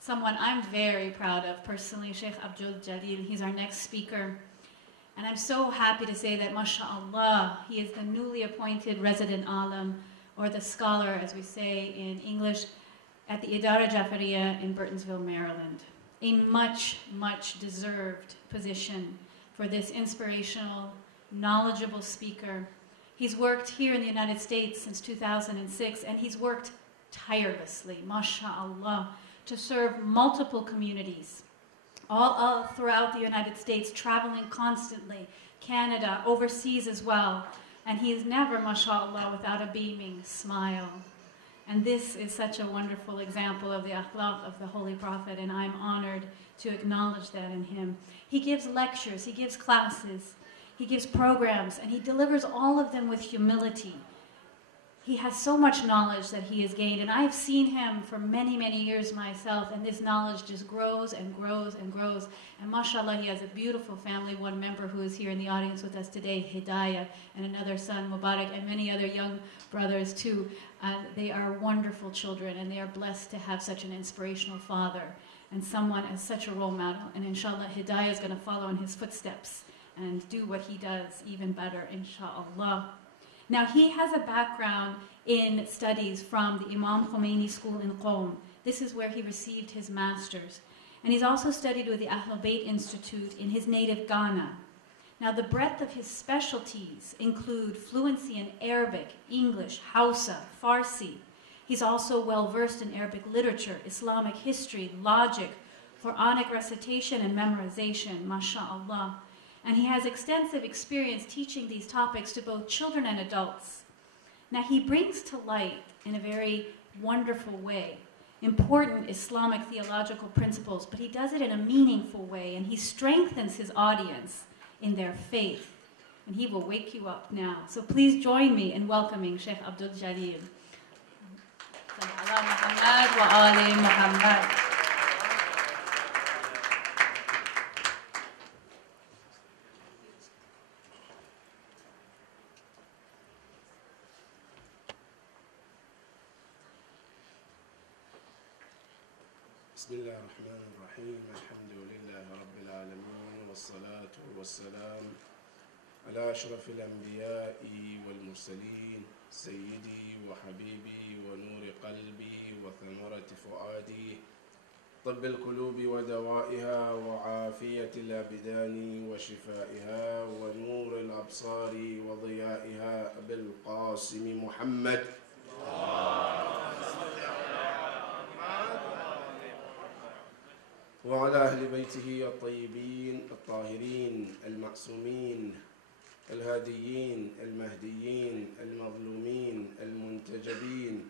Someone I'm very proud of personally, Sheikh Abdul Jalil. He's our next speaker. And I'm so happy to say that, mashallah, he is the newly appointed resident Alim, or the scholar, as we say in English, at the Idara Jaferia in Burtonsville, Maryland. A much, much deserved position for this inspirational, knowledgeable speaker. He's worked here in the United States since 2006, and he's worked tirelessly, mashallah, to serve multiple communities, all throughout the United States, traveling constantly, Canada, overseas as well. And he is never, mashallah, without a beaming smile. And this is such a wonderful example of the akhlaq of the Holy Prophet, and I'm honored to acknowledge that in him. He gives lectures, he gives classes, he gives programs, and he delivers all of them with humility. He has so much knowledge that he has gained, and I have seen him for many, many years myself, and this knowledge just grows and grows and grows. And mashallah, he has a beautiful family, one member who is here in the audience with us today, Hidayet, and another son, Mubarak, and many other young brothers too. They are wonderful children, and they are blessed to have such an inspirational father and someone as such a role model. And inshallah, Hidayet is going to follow in his footsteps and do what he does even better, inshallah. Now, he has a background in studies from the Imam Khomeini School in Qurn. This is where he received his master's. And he's also studied with the Ahlulbait Institute in his native Ghana. Now, the breadth of his specialties include fluency in Arabic, English, Hausa, Farsi. He's also well-versed in Arabic literature, Islamic history, logic, Quranic recitation, and memorization, mashallah. And he has extensive experience teaching these topics to both children and adults. Now, he brings to light, in a very wonderful way, important Islamic theological principles, but he does it in a meaningful way, and he strengthens his audience in their faith. And he will wake you up now. So please join me in welcoming Sheikh Abdul Jalil. بسم الله الرحمن الرحيم الحمد لله رب العالمين والصلاة والسلام على أشرف الأنبياء والمرسلين سيدي وحبيبي ونور قلبي وثمرة فؤادي طب القلوب ودوائها وعافية الأبدان وشفائها ونور الأبصار وضيائها أبي القاسم محمد وعلى أهل بيته الطيبين الطاهرين المعصومين الهاديين المهديين المظلومين المنتجبين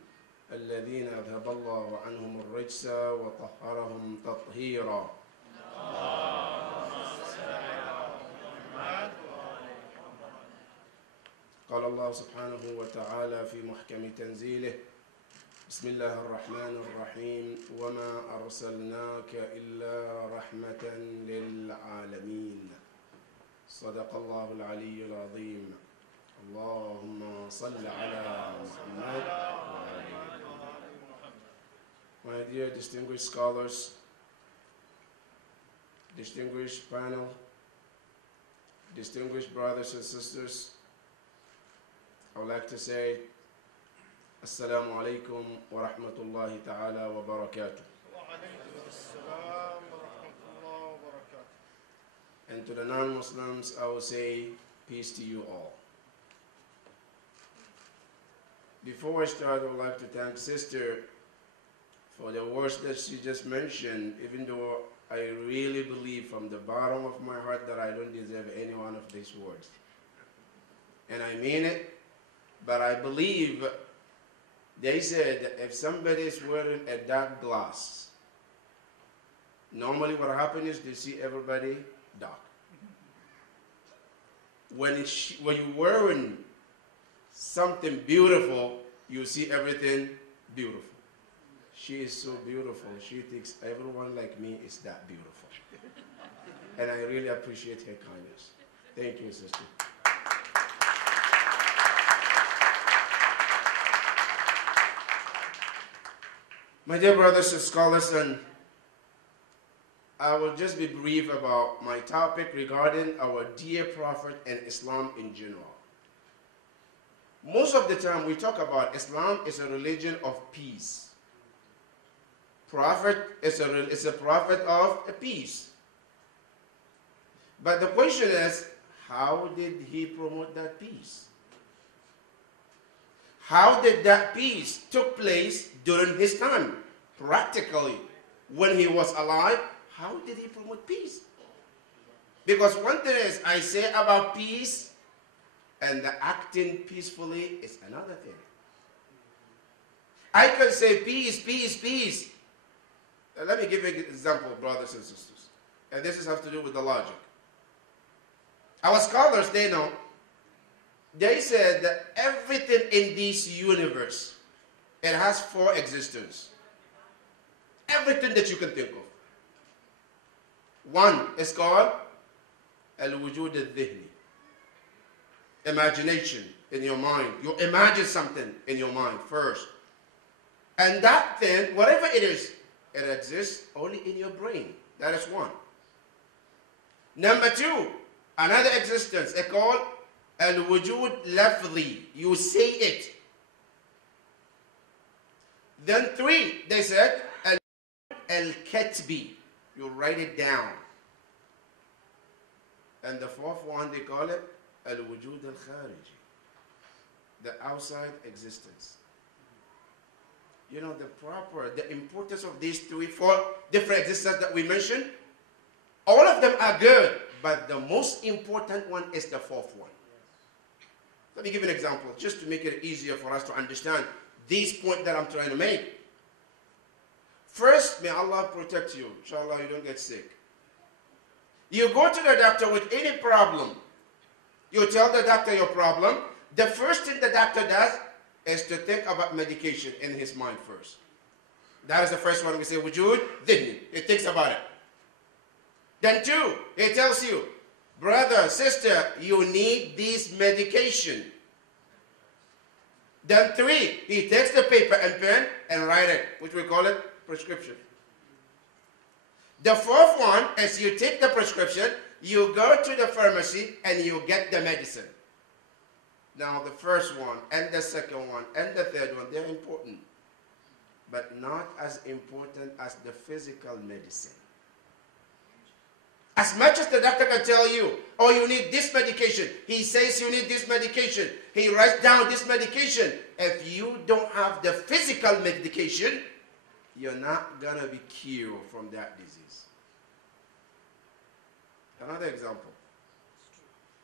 الذين أذهب الله عنهم الرجس وطهرهم تطهيرا. قال الله سبحانه وتعالى في محكم تنزيله: بسم الله الرحمن الرحيم وما أرسلناك إلا رحمة للعالمين. صدق الله العلي العظيم. اللهم صل على محمد. My dear distinguished scholars, distinguished panel, distinguished brothers and sisters, I would like to say Assalamu alaikum wa rahmatullahi ta'ala wa barakatuh. And to the non-Muslims, I will say peace to you all. Before I start, I would like to thank Sister for the words that she just mentioned, even though I really believe from the bottom of my heart that I don't deserve any one of these words. And I mean it, but I believe. They said that if somebody is wearing a dark glass, normally what happens is they see everybody dark. When you're wearing something beautiful, you see everything beautiful. She is so beautiful. She thinks everyone like me is that beautiful. And I really appreciate her kindness. Thank you, sister. My dear brothers and scholars, and I will just be brief about my topic regarding our dear Prophet and Islam in general. Most of the time we talk about Islam is a religion of peace. Prophet is a prophet of peace. But the question is, how did he promote that peace? How did that peace took place during his time? Practically, when he was alive, how did he promote peace? Because one thing is I say about peace, and the acting peacefully is another thing. I can say peace, peace, peace. Let me give you an example, brothers and sisters. And this has to do with the logic. Our scholars, they know. They said that everything in this universe, it has 4 existences. Everything that you can think of. One is called al-wujud al-dhihni. Imagination in your mind. You imagine something in your mind first. And that thing, whatever it is, it exists only in your brain. That is one. Number 2, another existence, it's called al-wujud lafzi. You say it. Then 3, they said, al-katbi. You write it down. And the 4th one, they call it al-wujud al-khariji. The outside existence. You know, the importance of these 4 different existences that we mentioned, all of them are good, but the most important one is the 4th one. Let me give you an example, just to make it easier for us to understand this point that I'm trying to make. First, may Allah protect you. Inshallah, you don't get sick. You go to the doctor with any problem. You tell the doctor your problem. The first thing the doctor does is to think about medication in his mind first. That is the first one we say, wujud dhihni. He thinks about it. Then 2, he tells you, brother, sister, you need this medication. Then 3, he takes the paper and pen and write it, which we call it prescription. The 4th one is you take the prescription, you go to the pharmacy, and you get the medicine. Now the first one, and the second one, and the third one, they're important. But not as important as the physical medicine. As much as the doctor can tell you, oh, you need this medication. He says you need this medication. He writes down this medication. If you don't have the physical medication, you're not going to be cured from that disease. Another example.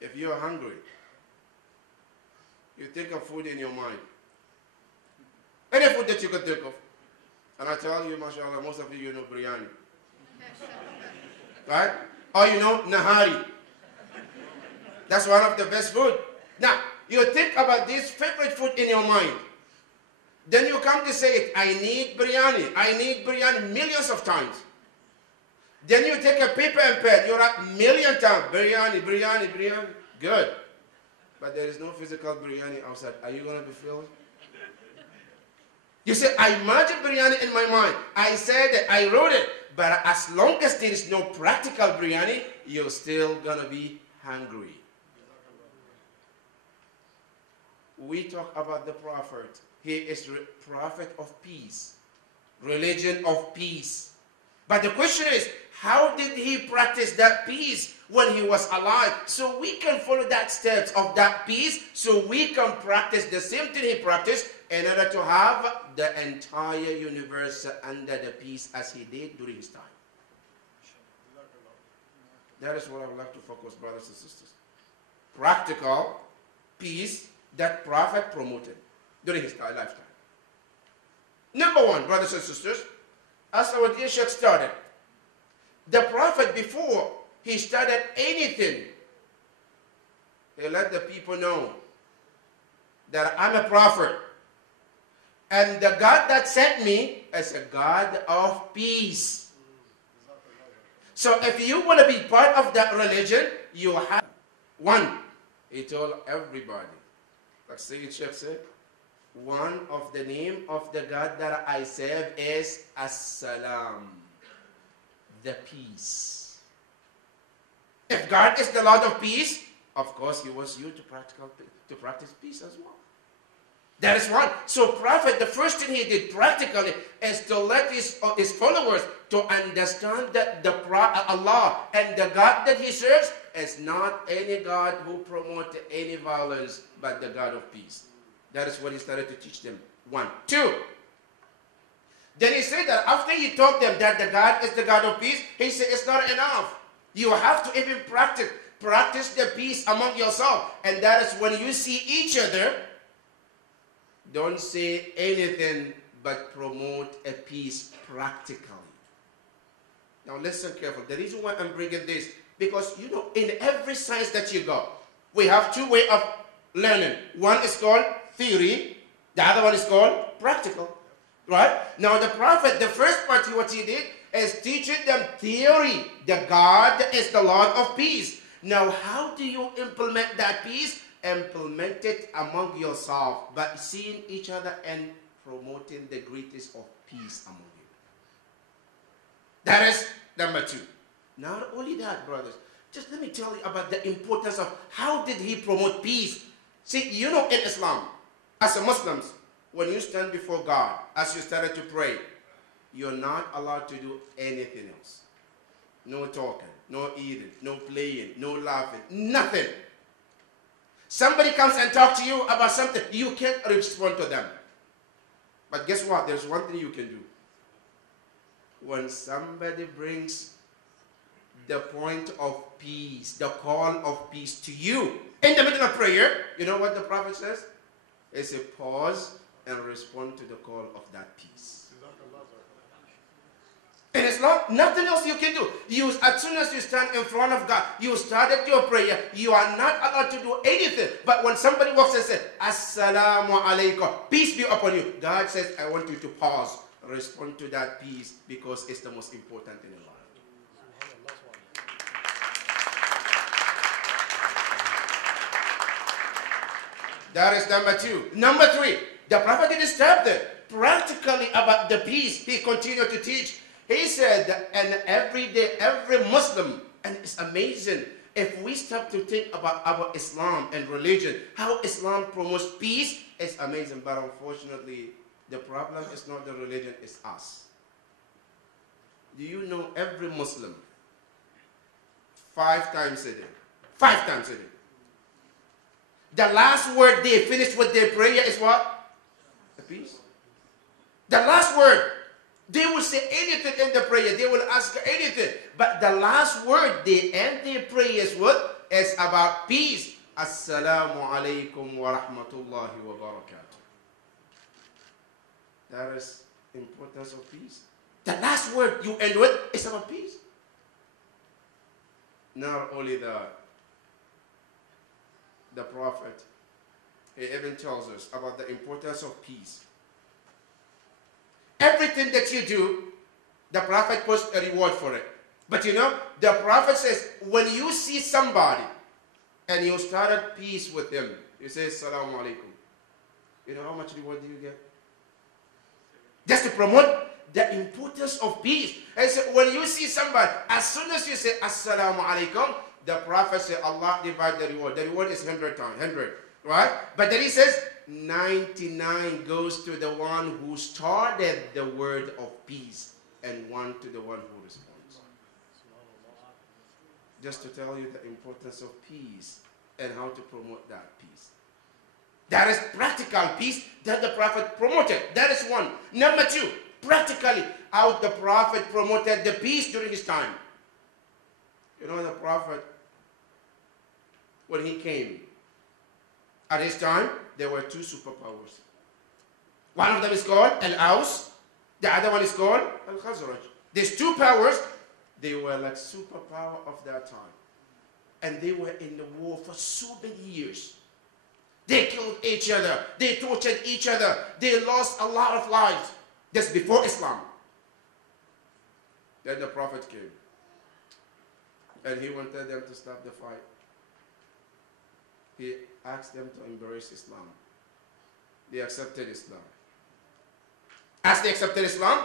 If you're hungry, you think of food in your mind. Any food that you can think of. And I tell you, mashallah, most of you know biryani. Right? Or you know nahari. That's one of the best food. Now, you think about this favorite food in your mind. Then you come to say it, I need biryani millions of times. Then you take a paper and pen, you write million times, biryani. Good. But there is no physical biryani outside. Are you going to be filled? You say, I imagine biryani in my mind. I said it, I wrote it. But as long as there is no practical biryani, you're still going to be hungry. We talk about the Prophet. He is prophet of peace. Religion of peace. But the question is, how did he practice that peace when he was alive? So we can follow that steps of that peace, so we can practice the same thing he practiced in order to have the entire universe under the peace as he did during his time. That is what I would like to focus, brothers and sisters. Practical peace that Prophet promoted during his lifetime. Number 1, brothers and sisters, as our dear Sheikh started, the Prophet, before he started anything, he let the people know that I'm a prophet. And the God that sent me is a God of peace. So if you want to be part of that religion, you have one. He told everybody, like Sayyid Sheikh said, one of the name of the God that I serve is As-Salam, the peace. If God is the Lord of peace, of course He wants you to practice peace as well. That is one. So Prophet, the first thing he did practically is to let his followers to understand that Allah and the God that he serves is not any God who promotes any violence, but the God of peace. That is what he started to teach them. 1. 2. Then he said that after he taught them that the God is the God of peace, he said it's not enough. You have to even practice the peace among yourself. And that is when you see each other, don't say anything but promote a peace practically. Now listen carefully. The reason why I'm bringing this, because you know, in every science that you go, we have two ways of learning. One is called theory, the other one is called practical. Right? Now the Prophet, the first part what he did is teaching them theory. The God is the Lord of peace. Now how do you implement that peace? Implement it among yourself by seeing each other and promoting the greatest of peace among you. That is number 2. Not only that, brothers, just let me tell you about the importance of how did he promote peace. See, you know, in Islam, as a Muslims, when you stand before God, as you started to pray, you're not allowed to do anything else. No talking, no eating, no playing, no laughing, nothing. Somebody comes and talks to you about something, you can't respond to them. But guess what? There's one thing you can do. When somebody brings the point of peace, the call of peace to you, in the middle of prayer, you know what the Prophet says? He says, pause and respond to the call of that peace. And it's not nothing else you can do. As soon as you stand in front of God, you started your prayer, you are not allowed to do anything. But when somebody walks and says, Assalamu alaikum, peace be upon you, God says, I want you to pause, respond to that peace, because it's the most important thing in life. That is number 2. Number 3, the Prophet didn't stop there. Practically about the peace, he continued to teach. He said that, and every day, every Muslim, and it's amazing, if we stop to think about our Islam and religion, how Islam promotes peace, it's amazing. But unfortunately, the problem is not the religion, it's us. Do you know every Muslim, 5 times a day, 5 times a day, the last word they finish with their prayer is what? The peace. The last word. They will say anything in the prayer. They will ask anything. But the last word they end their prayers with is about peace. Assalamu alaikum wa rahmatullahi wa barakatuh. That is importance of peace. The last word you end with is about peace. Not only that, the Prophet, he even tells us about the importance of peace. Everything that you do, the Prophet puts a reward for it. But you know, the Prophet says, when you see somebody and you started peace with them, you say, Assalamu alaikum. You know how much reward do you get? Just to promote the importance of peace. And so when you see somebody, as soon as you say, Assalamu alaikum, the Prophet said, Allah divide the reward. The reward is 100 times, 100. Right? But then he says, 99 goes to the one who started the word of peace, and 1 to the one who responds. Just to tell you the importance of peace and how to promote that peace. That is practical peace that the Prophet promoted. That is 1. Number 2, practically how the Prophet promoted the peace during his time. You know, the Prophet, when he came, at his time, there were 2 superpowers. One of them is called Al-Aus. The other one is called Al-Khazraj. These 2 powers, they were like superpower of that time. And they were in the war for so many years. They killed each other. They tortured each other. They lost a lot of lives. That's before Islam. Then the Prophet came. And he wanted them to stop the fight. He asked them to embrace Islam. They accepted Islam. As they accepted Islam,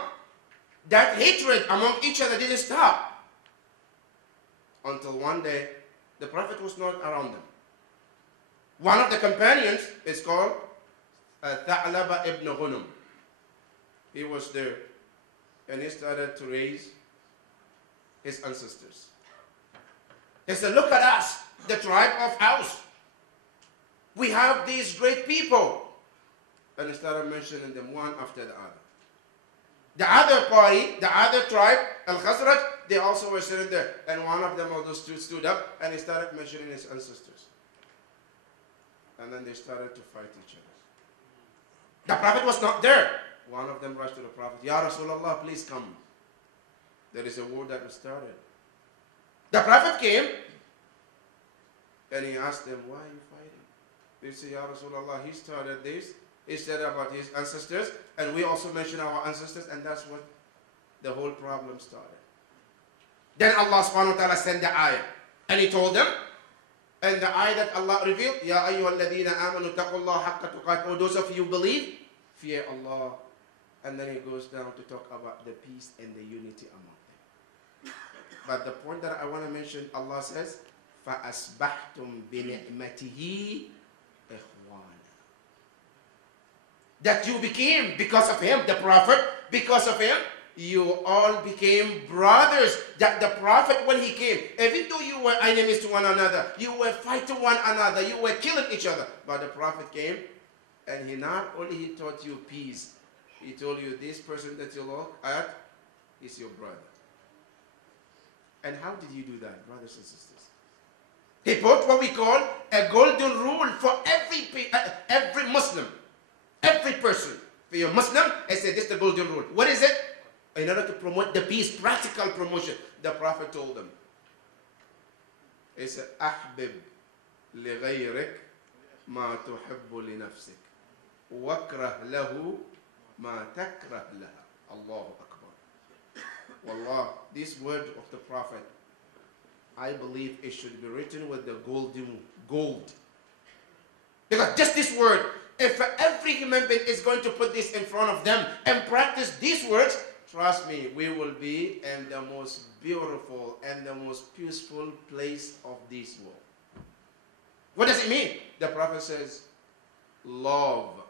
that hatred among each other didn't stop. Until one day, the Prophet was not around them. One of the companions is called Tha'laba ibn Ghunum. He was there. And he started to raise his ancestors. He said, look at us, the tribe of Aus. We have these great people. And he started mentioning them one after the other. The other party, the other tribe, Al-Khazraj, they also were sitting there. And one of them also stood up and he started mentioning his ancestors. And then they started to fight each other. The Prophet was not there. One of them rushed to the Prophet, Ya Rasulullah, please come. There is a war that was started. The Prophet came and he asked them, why are you fighting? They said, Ya Rasulullah, he started this. He said about his ancestors, and we also mentioned our ancestors, and that's what the whole problem started. Then Allah subhanahu wa ta'ala sent the ayah, and he told them, and the ayah that Allah revealed, Ya ayyuhalladhina amanu taqullaha haqqa tuqatih, oh those of you who believe, fear Allah. And then he goes down to talk about the peace and the unity among them. But the point that I want to mention, Allah says, فَأَسْبَحْتُمْ بِنِعْمَتِهِ إِخْوَانًا. That you became, because of him, the Prophet, because of him, you all became brothers. That the Prophet, when he came, even though you were enemies to one another, you were fighting one another, you were killing each other, but the Prophet came, and he not only he taught you peace, he told you this person that you look at is your brother. And how did he do that, brothers and sisters? He put what we call a golden rule for every Muslim. Every person. For your Muslim, I said this is the golden rule. What is it? In order to promote the peace, practical promotion, the Prophet told them. He said, أحبب لغيرك ما تحب لنفسك واكره له ما تكره لها. Allahu Akbar. Wallah, this word of the Prophet, I believe it should be written with the golden gold. Because just this word, if every human being is going to put this in front of them and practice these words, trust me, we will be in the most beautiful and the most peaceful place of this world. What does it mean? The Prophet says, love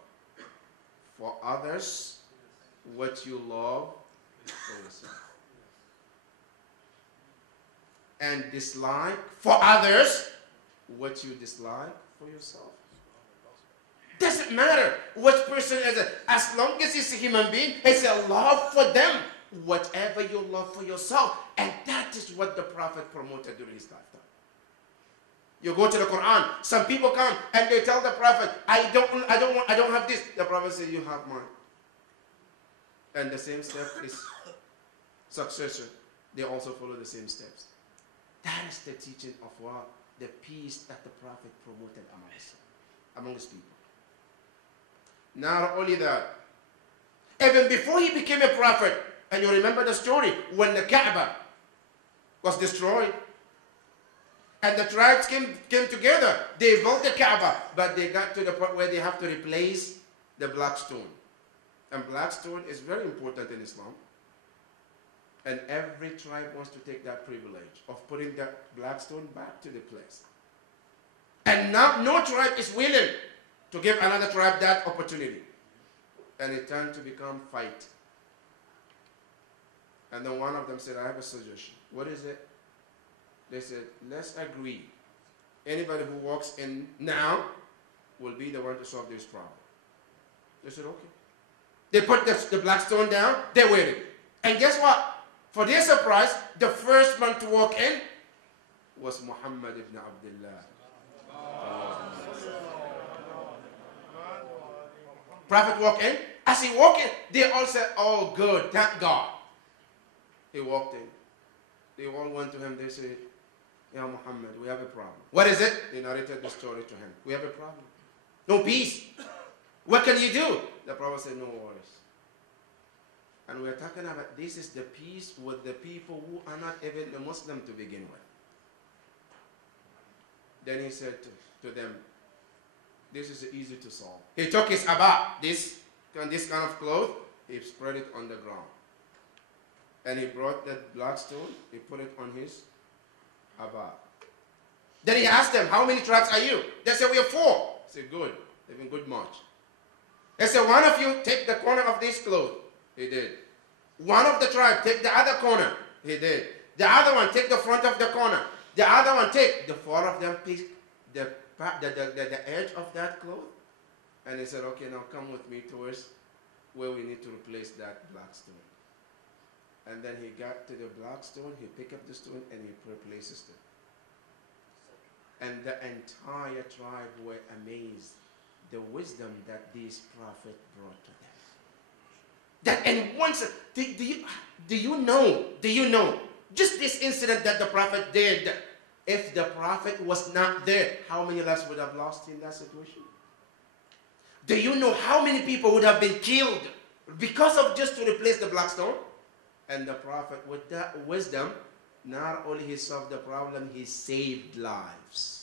for others what you love for yourself. And dislike for others what you dislike for yourself. Doesn't matter which person is it. As long as he's a human being, it's a love for them. Whatever you love for yourself. And that is what the Prophet promoted during his lifetime. You go to the Quran, some people come and they tell the Prophet, I don't have this. The Prophet says, you have mine. And the same step is successor. They also follow the same steps. That is the teaching of what? The peace that the Prophet promoted among his people. Not only that, even before he became a prophet, and you remember the story, when the Kaaba was destroyed, and the tribes came together, they built the Kaaba, but they got to the point where they have to replace the black stone. And black stone is very important in Islam. And every tribe wants to take that privilege of putting that black stone back to the place. And now no tribe is willing to give another tribe that opportunity. And it turned to become fight. And then one of them said, I have a suggestion. What is it? They said, let's agree. Anybody who walks in now will be the one to solve this problem. They said, okay. They put the black stone down, they waited. And guess what? For their surprise, the first man to walk in was Muhammad ibn Abdullah. Prophet walked in. As he walked in, they all said, oh good, thank God. He walked in. They all went to him. They said, Ya Muhammad, we have a problem. What is it? They narrated the story to him. We have a problem. No peace. What can you do? The Prophet said, no worries. And we're talking about this is the peace with the people who are not even a Muslim to begin with. Then he said to them, this is easy to solve. He took his abba, this kind of cloth, he spread it on the ground. And he brought that black stone, he put it on his abba. Then he asked them, how many tribes are you? They said, we are 4. He said, good, even good march. He said, one of you take the corner of this cloth. He did. One of the tribe take the other corner. He did. The other one take the front of the corner. The other one take, the 4 of them pick the edge of that cloth. And he said, okay, now come with me towards where we need to replace that black stone. And then he got to the black stone, he picked up the stone and he replaces it. And the entire tribe were amazed the wisdom that this prophet brought to them. That and once, do you know, just this incident that the prophet did, if the prophet was not there, how many lives would have lost in that situation? Do you know how many people would have been killed because of just to replace the black stone? And the prophet, with that wisdom, not only he solved the problem, he saved lives.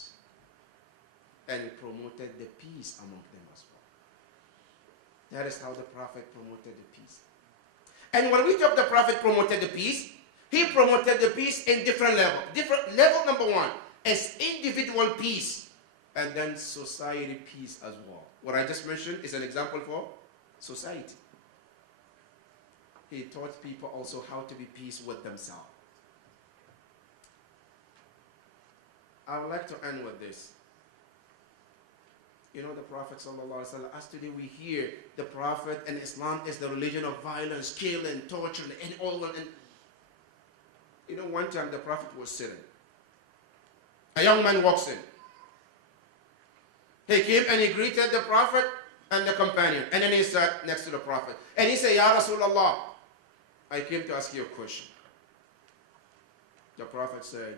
And he promoted the peace among them as well. That is how the prophet promoted the peace. And when we talk the prophet promoted the peace, he promoted the peace in different levels. Different level number 1 is individual peace, and then society peace as well. What I just mentioned is an example for society. He taught people also how to be peace with themselves. I would like to end with this. You know, the Prophet ﷺ, as today we hear the Prophet and Islam is the religion of violence, killing, torture, and all that. And you know, one time the Prophet was sitting. A young man walks in. He came and he greeted the Prophet and the companion. And then he sat next to the Prophet. And he said, Ya Rasulullah, I came to ask you a question. The Prophet said,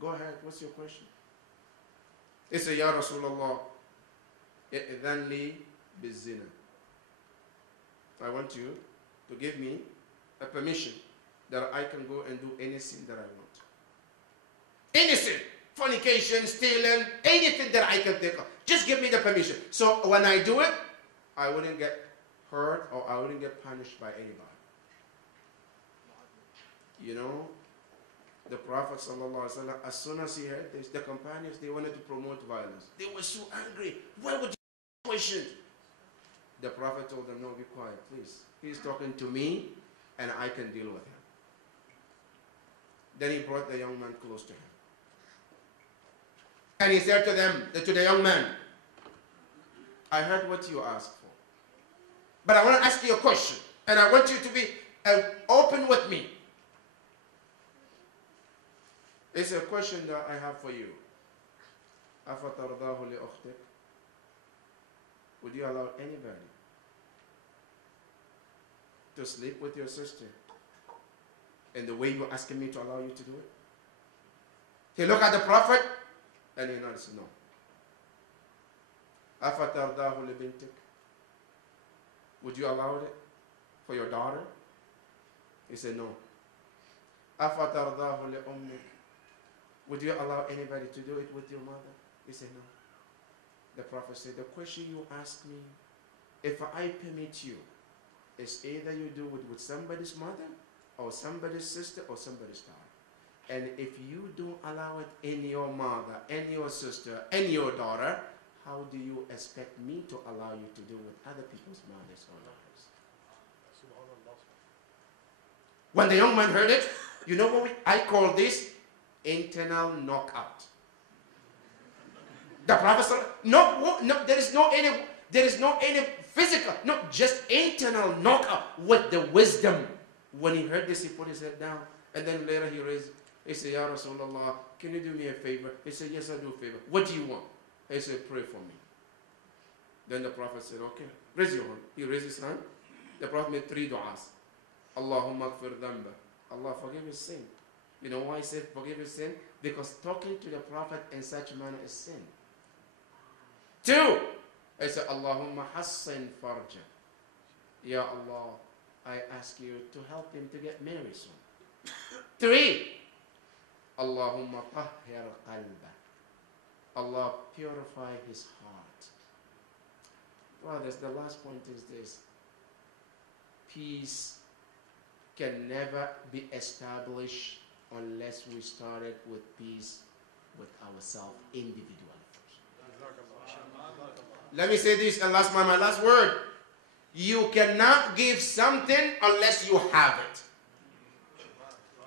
go ahead, what's your question? He said, Ya Rasulullah, إِذَنْ لِي بِالزِّنَا. I want you to give me a permission that I can go and do any sin that I want. Any sin, fornication, stealing, anything that I can think of. Just give me the permission. So when I do it, I wouldn't get hurt or I wouldn't get punished by anybody. You know, the Prophet ﷺ, as soon as he heard this, the companions, they wanted to promote violence. They were so angry. Why would you question? The Prophet told them, no, be quiet, please. He's talking to me and I can deal with him. Then he brought the young man close to him. And he said to them, to the young man, I heard what you asked for. But I want to ask you a question. And I want you to be open with me. It's a question that I have for you. أَفَتَرْضَاهُ لِأُخْتِكَ? Would you allow anybody to sleep with your sister in the way you're asking me to allow you to do it? He looked at the Prophet and he nodded, no. أَفَتَرْضَاهُ لِبِنْتِكَ? Would you allow it for your daughter? He said, no. أَفَتَرْضَاهُ لِأُمِّكَ? Would you allow anybody to do it with your mother? He said, no. The Prophet said, the question you ask me, if I permit you, is either you do it with somebody's mother, or somebody's sister, or somebody's daughter. And if you don't allow it in your mother, and your sister, and your daughter, how do you expect me to allow you to do with other people's mothers or daughters? When the young man heard it, you know what I call this? Internal knockout. The Prophet said, no, there is no any physical, no, just internal knockout with the wisdom. When he heard this, he put his head down, and then later he said, Ya Rasulullah, can you do me a favor? He said, yes, I'll do a favor. What do you want? He said, pray for me. Then the Prophet said, okay, raise your hand. He raised his hand. The Prophet made 3 du'as. Allahumma gfir dhanba. Allah, forgive his sin. You know why he said forgive his sin? Because talking to the Prophet in such a manner is sin. 2, I say, Allahumma hassin farja. Ya Allah, I ask you to help him to get married soon. 3, Allahumma tahhir qalba. Allah, purify his heart. Brothers, the last point is this. Peace can never be established unless we started with peace with ourselves individually. Let me say this, and my last word. You cannot give something unless you have it.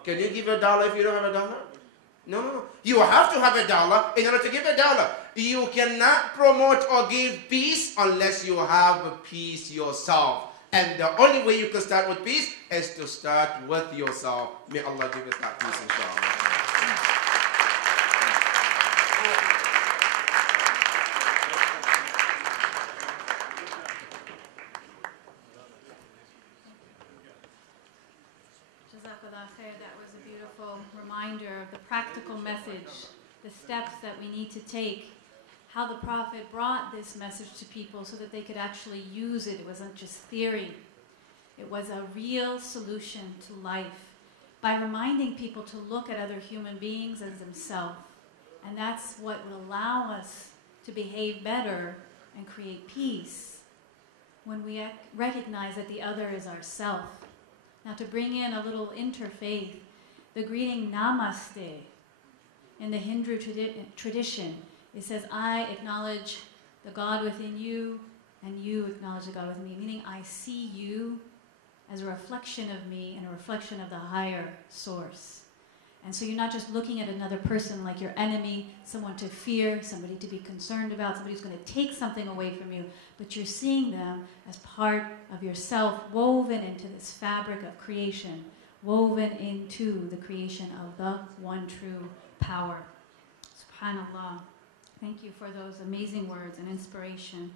Can you give $1 if you don't have $1? No. You have to have $1 in order to give $1. You cannot promote or give peace unless you have peace yourself. And the only way you can start with peace is to start with yourself. May Allah give us that peace, inshallah. That was a beautiful reminder of the practical message, the steps that we need to take, how the Prophet brought this message to people so that they could actually use it. It wasn't just theory. It was a real solution to life by reminding people to look at other human beings as themselves. And that's what will allow us to behave better and create peace when we recognize that the other is ourself. Now, to bring in a little interfaith, the greeting Namaste in the Hindu tradition, it says, I acknowledge the God within you, and you acknowledge the God within me, meaning I see you as a reflection of me and a reflection of the higher source. And so you're not just looking at another person like your enemy, someone to fear, somebody to be concerned about, somebody who's going to take something away from you, but you're seeing them as part of yourself, woven into this fabric of creation, woven into the creation of the one true power. SubhanAllah. Thank you for those amazing words and inspiration.